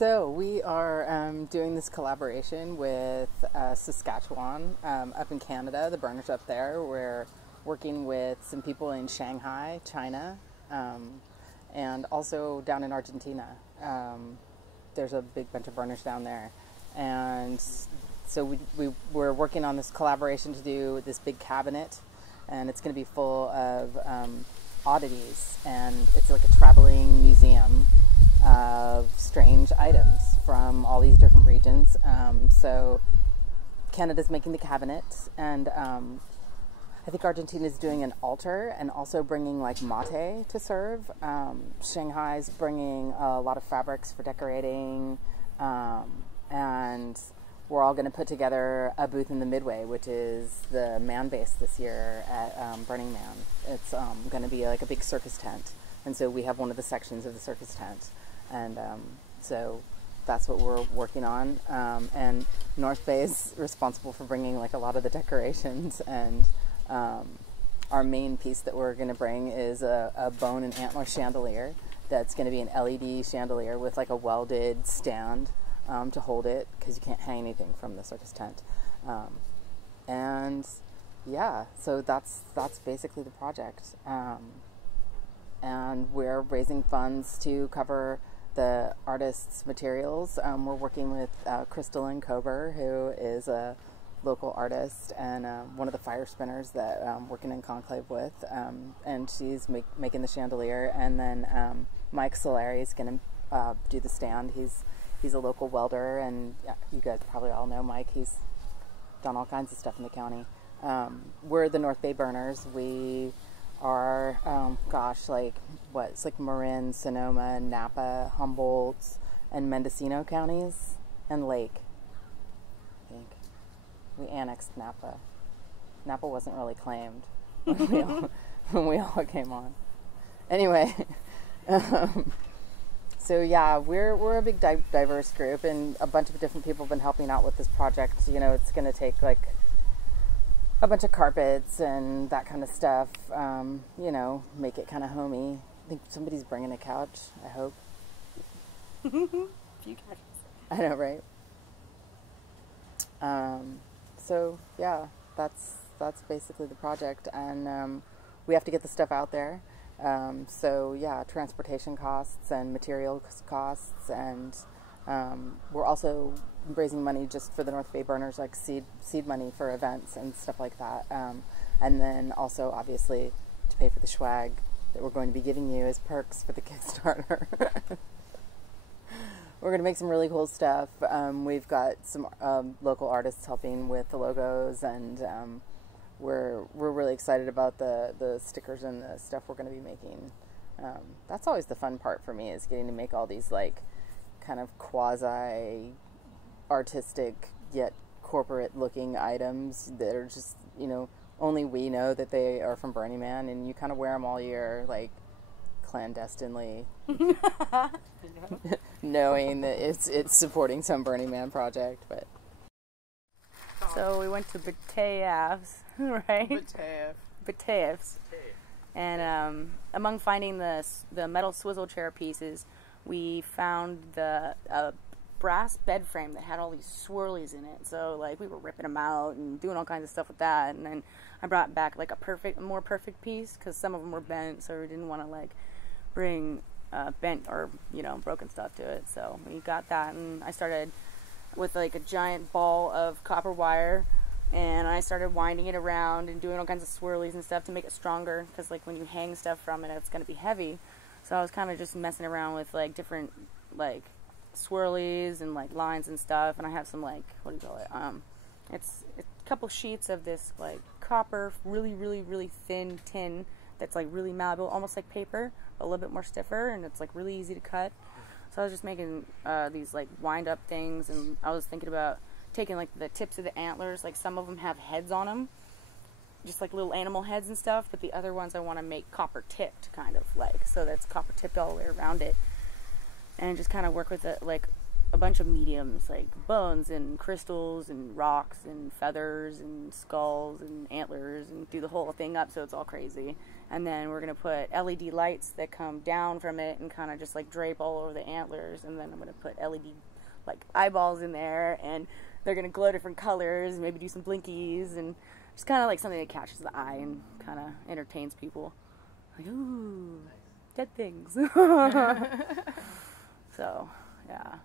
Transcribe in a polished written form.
So we are doing this collaboration with Saskatchewan up in Canada, the burners up there. We're working with some people in Shanghai, China, and also down in Argentina. There's a big bunch of burners down there. And so we're working on this collaboration to do this big cabinet, and it's going to be full of oddities, and it's like a traveling museum of strange items from all these different regions. So Canada's making the cabinet, and I think Argentina's doing an altar and also bringing like mate to serve. Shanghai's bringing a lot of fabrics for decorating, and we're all going to put together a booth in the Midway, which is the man base this year at Burning Man. It's going to be like a big circus tent, and so we have one of the sections of the circus tent. And so that's what we're working on. And North Bay is responsible for bringing like a lot of the decorations. And our main piece that we're going to bring is a bone and antler chandelier. That's going to be an LED chandelier with like a welded stand to hold it, because you can't hang anything from the circus tent. And yeah, so that's basically the project. And we're raising funds to cover the artist's materials. We're working with Krysta and Cober, who is a local artist and one of the fire spinners that I'm working in conclave with, and she's making the chandelier. And then Mike Solari is going to do the stand. He's a local welder, and you guys probably all know Mike. He's done all kinds of stuff in the county. We're the North Bay Burners. We are, it's like Marin, Sonoma, Napa, Humboldt, and Mendocino counties, and Lake, I think. We annexed Napa. Napa wasn't really claimed when we all came on. Anyway, so yeah, we're a big diverse group, and a bunch of different people have been helping out with this project. You know, it's going to take like a bunch of carpets and that kind of stuff, you know, make it kind of homey. I think somebody's bringing a couch, I hope. Few couches. I know, right? So, yeah, that's basically the project, and we have to get the stuff out there. So, yeah, transportation costs and material costs, and we're also raising money just for the North Bay Burners, like seed money for events and stuff like that. And then also, obviously, to pay for the swag that we're going to be giving you as perks for the Kickstarter. We're going to make some really cool stuff. We've got some local artists helping with the logos, and we're really excited about the stickers and the stuff we're going to be making. That's always the fun part for me, is getting to make all these like kind of quasi artistic yet corporate looking items that are just, you know, only we know that they are from Burning Man, and you kind of wear them all year, like clandestinely, knowing that it's supporting some Burning Man project. But so we went to Bataev's, right? Bataev's. And among finding the metal swizzle chair pieces, we found the brass bed frame that had all these swirlies in it. So like we were ripping them out and doing all kinds of stuff with that. And then I brought back like a more perfect piece, because some of them were bent, so we didn't want to like bring bent or, you know, broken stuff to it. So we got that, and I started with like a giant ball of copper wire, and I started winding it around and doing all kinds of swirlies and stuff to make it stronger, because like when you hang stuff from it, it's going to be heavy. So I was kind of just messing around with like different like swirlies and like lines and stuff, and I have some like, what do you call it, it's a couple sheets of this like copper really thin tin that's like really malleable, almost like paper, but a little bit more stiffer, and it's like really easy to cut. So I was just making these like wind up things, and I was thinking about taking like the tips of the antlers, like some of them have heads on them, just like little animal heads and stuff, but the other ones I want to make copper tipped, kind of like, so that's copper tipped all the way around it, and just kind of work with it, like a bunch of mediums, like bones and crystals and rocks and feathers and skulls and antlers, and do the whole thing up so it's all crazy. And then we're going to put LED lights that come down from it and kind of just like drape all over the antlers. And then I'm going to put LED like eyeballs in there, and they're going to glow different colors, and maybe do some blinkies, and just kind of like something that catches the eye and kind of entertains people. Like, ooh, dead things. So, yeah.